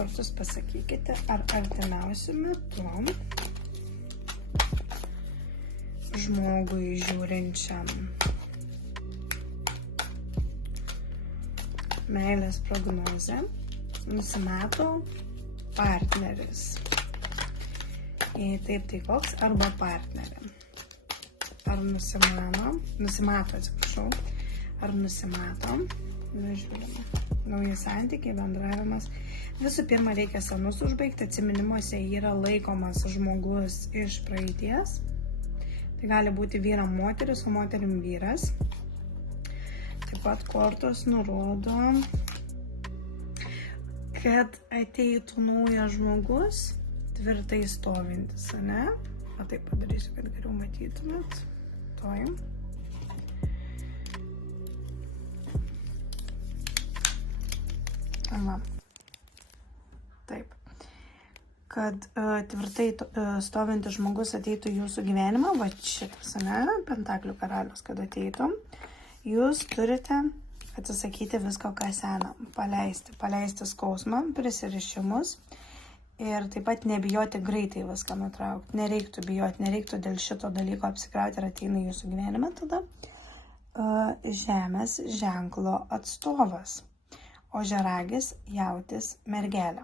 kartus pasakykite, ar artimiausiu metu žmogui žiūrinčiam meilės prognozę nusimato partneris. Jei taip, tai koks arba partnerė. Ar nusimato, ar nusimato, žiūrime, nauji santykiai, bendravimas. Visų pirma, reikia senus užbaigti, atsiminimuose yra laikomas žmogus iš praeities. Tai gali būti vyram moteris, o moterim vyras. Taip pat kortos nurodo, kad ateitų naujas žmogus, tvirtai stovintis, ane? O taip padarysiu, kad geriau matytumėt. Toj. Va. Taip. Kad tvirtai stovintis žmogus ateitų jūsų gyvenimą, va šitas, ane? Pentaklių karalius, kad ateitų. Jūs turite atsisakyti visko, ką sena. Paleisti skausmą, prisirišimus. Ir taip pat nebijoti greitai viską nutraukti. Nereiktų bijoti, nereiktų dėl šito dalyko apsikrauti ir ateina jūsų gyvenime tada žemės ženklo atstovas. Ožiaragis, jautis, mergelė.